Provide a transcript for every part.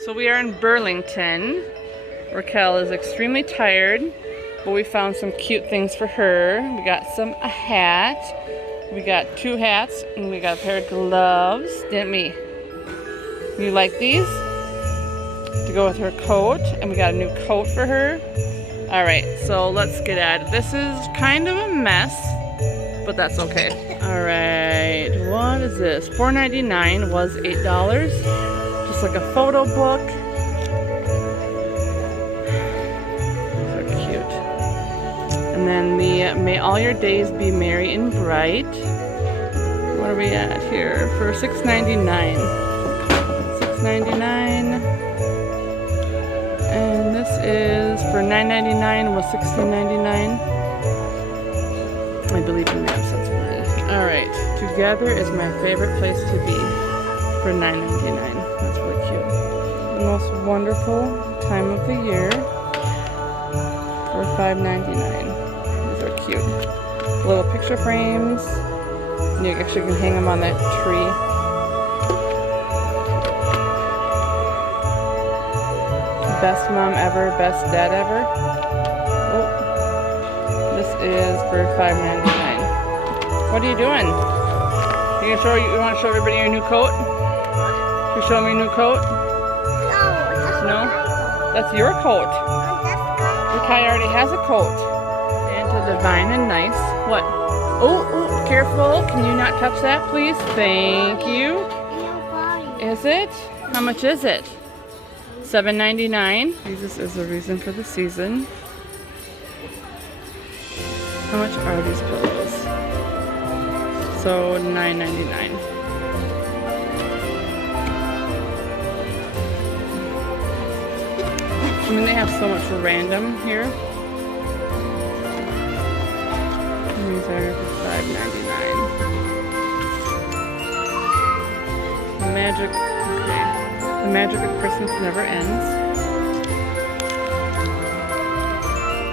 So we are in Burlington. Raquel is extremely tired, but we found some cute things for her. We got a hat. We got 2 hats, and we got a pair of gloves, didn't we? You like these? To go with her coat, and we got a new coat for her. All right, so let's get at it. This is kind of a mess, but that's okay. All right, what is this? $4.99 was $8. Just like a photo book. So cute. And then the May All Your Days Be Merry and Bright. What are we at here? For $6.99. $6.99. And this is for $9.99 was $16.99. I believe in math, that's funny. All right, Together is my favorite place to be for $9.99. That's really cute. The most wonderful time of the year for $5.99. These are cute. Little picture frames. And you actually can hang them on that tree. Best mom ever, best dad ever. Oh, this is for $5.99. What are you doing? You want to show everybody your new coat? You show me your new coat? No? That's your coat. Kai already has a coat. Santa Divine and Nice. What? Oh, careful. Can you not touch that, please? Thank you. Is it? How much is it? $7.99. Jesus is the reason for the season. How much are these pillows? So $9.99. I mean, they have so much random here. And these are $5.99. Magic. Okay. The magic of Christmas never ends.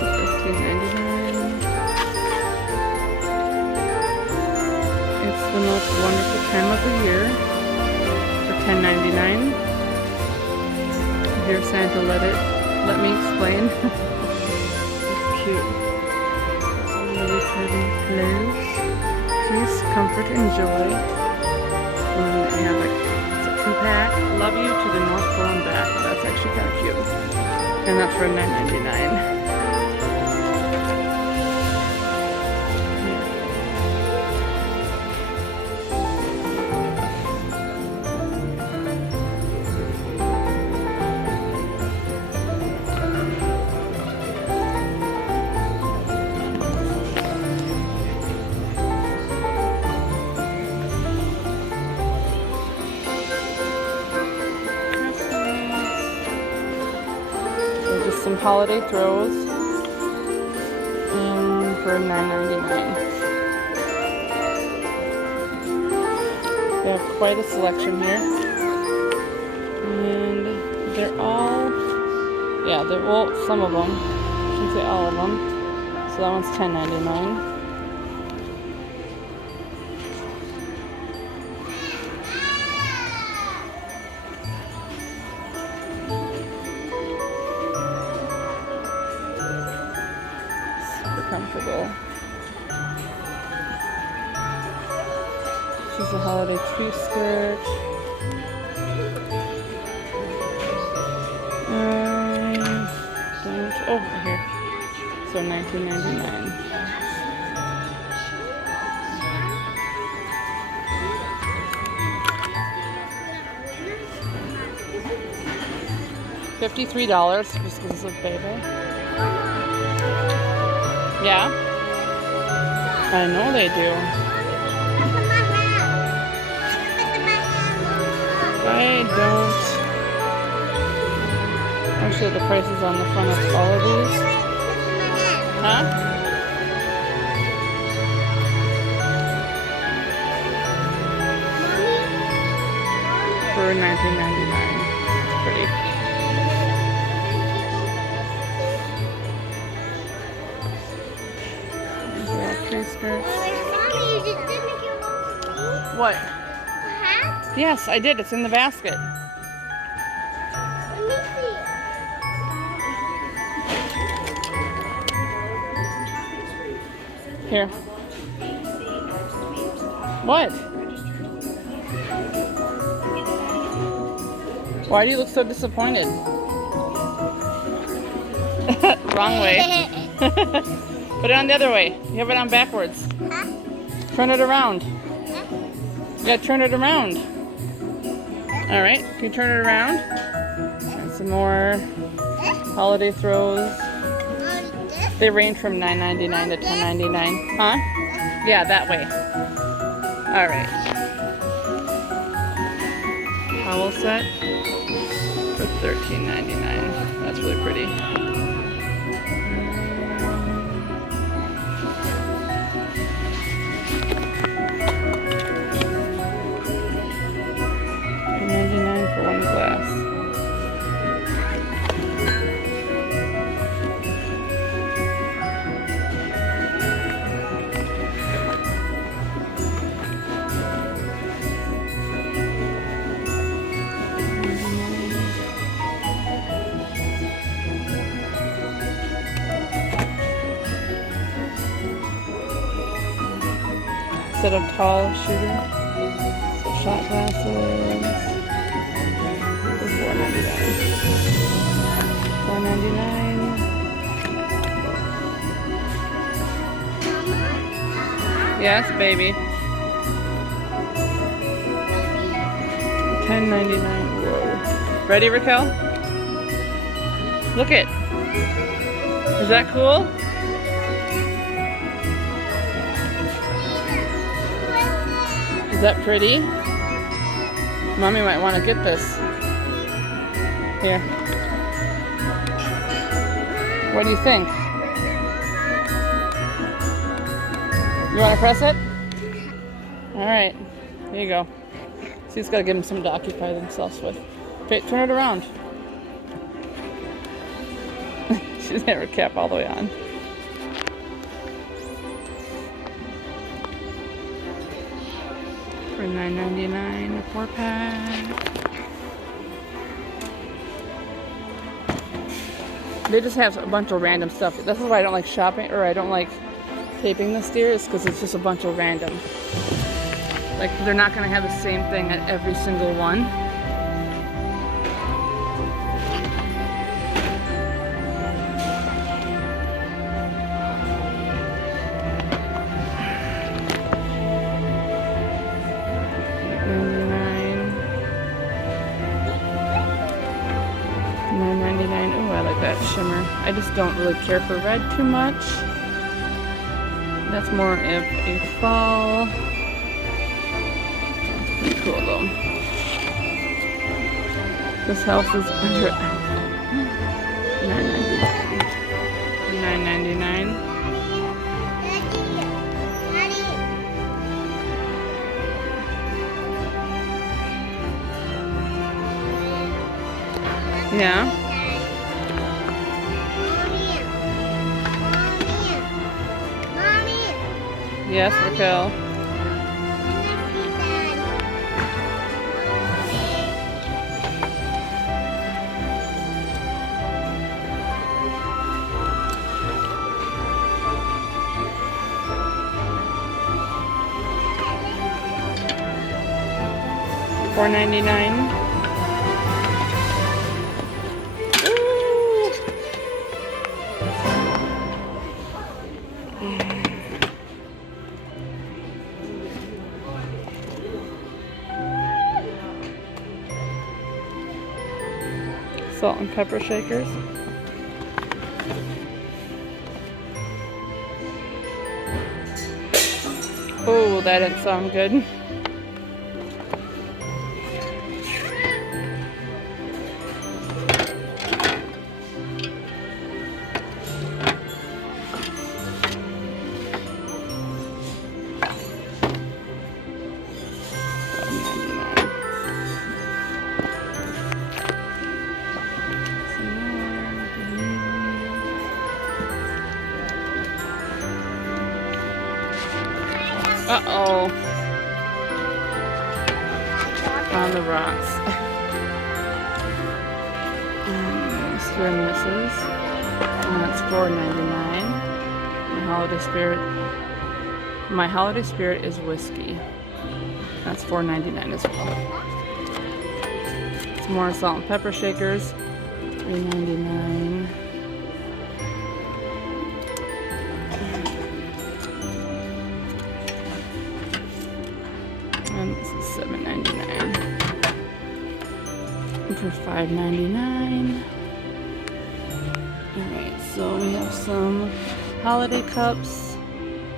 $15.99. It's the most wonderful time of the year for $10.99. Here, Santa, let me explain. It's cute. Really pretty clothes. Peace, comfort, and joy. And then they have like 2-pack. Love you to the North Pole and back. That's actually kind of cute. And that's for $9.99. Some holiday throws and for $9.99. They have quite a selection here, and they're all, well, some of them, I shouldn't say all of them. So that one's $10.99. Comfortable. This is a holiday tree skirt. Oh, right here. So $19.99. $53 just because it's a baby. Yeah? I know they do. I don't. I'll show the prices on the front of all of these. Huh? For $19.99. It's pretty. Skirts. What? Yes, I did. It's in the basket. Here. What? Why do you look so disappointed? Wrong way. Put it on the other way. You have it on backwards. Huh? Turn it around. Huh? You gotta turn it around. Alright, can you turn it around? And some more holiday throws. They range from $9.99 to $10.99. Huh? Yeah, that way. Alright. Towel set for $13.99. That's really pretty. $9.99 for one glass. Set of tall shooter, some shot glasses for $4.99. $4.99. Yes, baby. $10.99. Whoa. Ready, Raquel? Look it. Is that cool? Is that pretty? Mommy might want to get this. Here. What do you think? You want to press it? Alright. Here you go. So he's got to give them something to occupy themselves with. Okay, turn it around. She doesn't have her cap all the way on. For $9.99 a 4-pack. They just have a bunch of random stuff. This is why I don't like shopping, or I don't like taping the steers, because it's just a bunch of random. Like, they're not going to have the same thing at every single one. $9.99. Oh, I like that shimmer. I just don't really care for red too much. That's more of a fall. That's pretty cool though. This house is under $9.99. Yeah. Yes, Raquel. $4.99. Salt and pepper shakers. Oh, that didn't sound good. Uh-oh. On the rocks. Mr. and Mrs. And that's $4.99. The holiday spirit My holiday spirit is whiskey. That's $4.99 as well. Some more salt and pepper shakers, $3.99. And this is $7.99 for $5.99. Alright, so we have some holiday cups,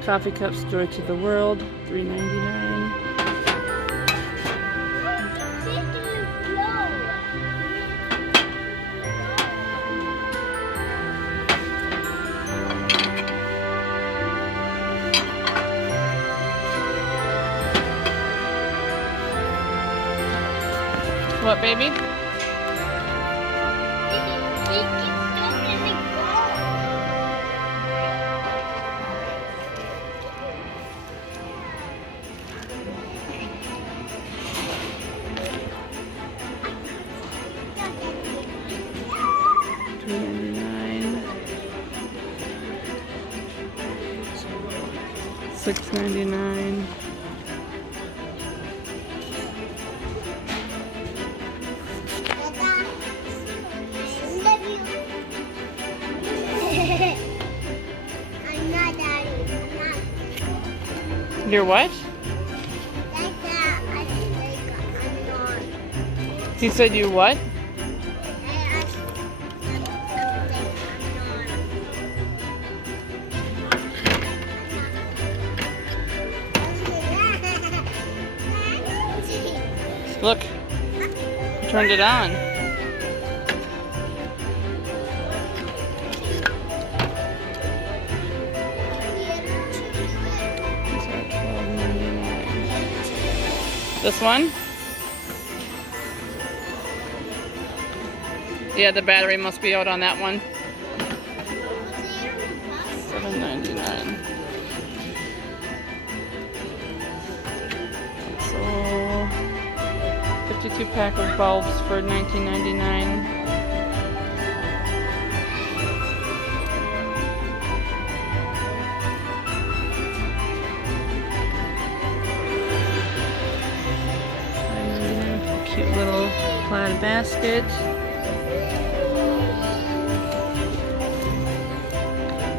coffee cups, Joy to the World, $3.99. What, baby? $2.99, $6.99. You're what? He said you what? Look, you turned it on. This one? Yeah, the battery must be out on that one. $7.99. So 52 pack of bulbs for $19.99. Cute little plaid basket.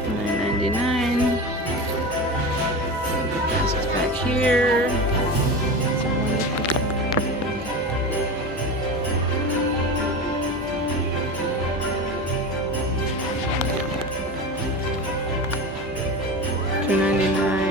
$9.99. The basket's back here. $2.99.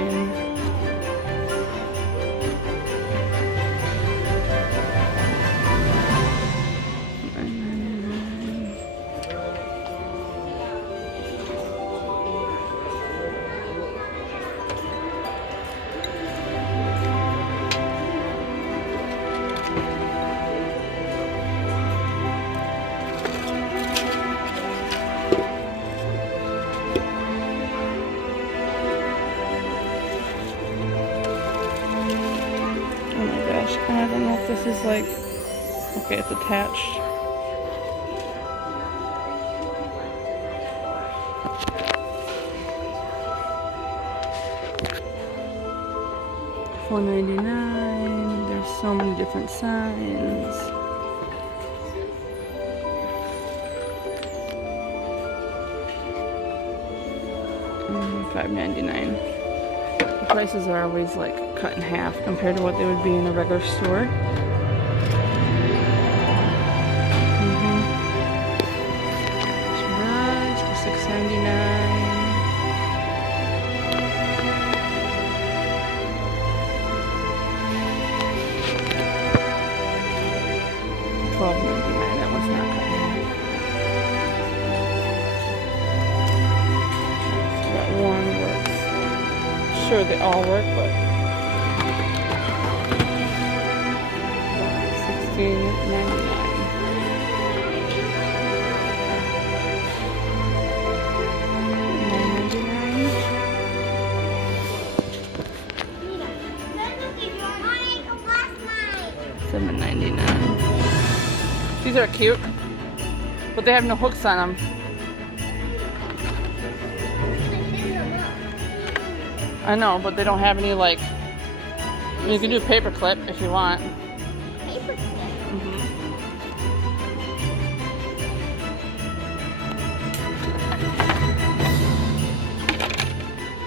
I don't know if this is like, okay, it's attached. $4.99. There's so many different signs. $5.99. The prices are always like cut in half compared to what they would be in a regular store. Rugs for $6.99. $12.99. That one's not cut in half. That one works. Sure, they all work, but $16.99. $7.99. These are cute, but they have no hooks on them. I know, but they don't have any like. You can do paper clip if you want. Paper clip.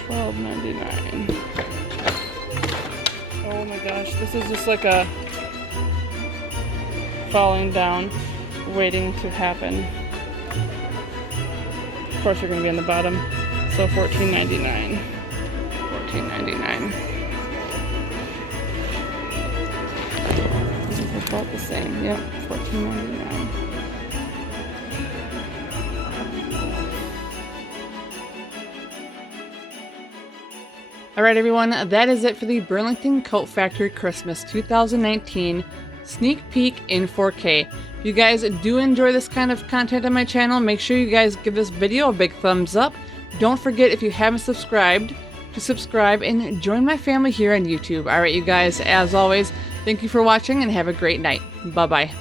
$12.99. Oh my gosh, this is just like a falling down, waiting to happen. Of course, you're gonna be on the bottom. So $14.99. $14.99. This is about the same. Yep, $14.99. Alright everyone, that is it for the Burlington Coat Factory Christmas 2019 sneak peek in 4K. If you guys do enjoy this kind of content on my channel, make sure you guys give this video a big thumbs up. Don't forget, if you haven't subscribed, to subscribe and join my family here on YouTube. Alright you guys, as always, thank you for watching and have a great night. Bye-bye.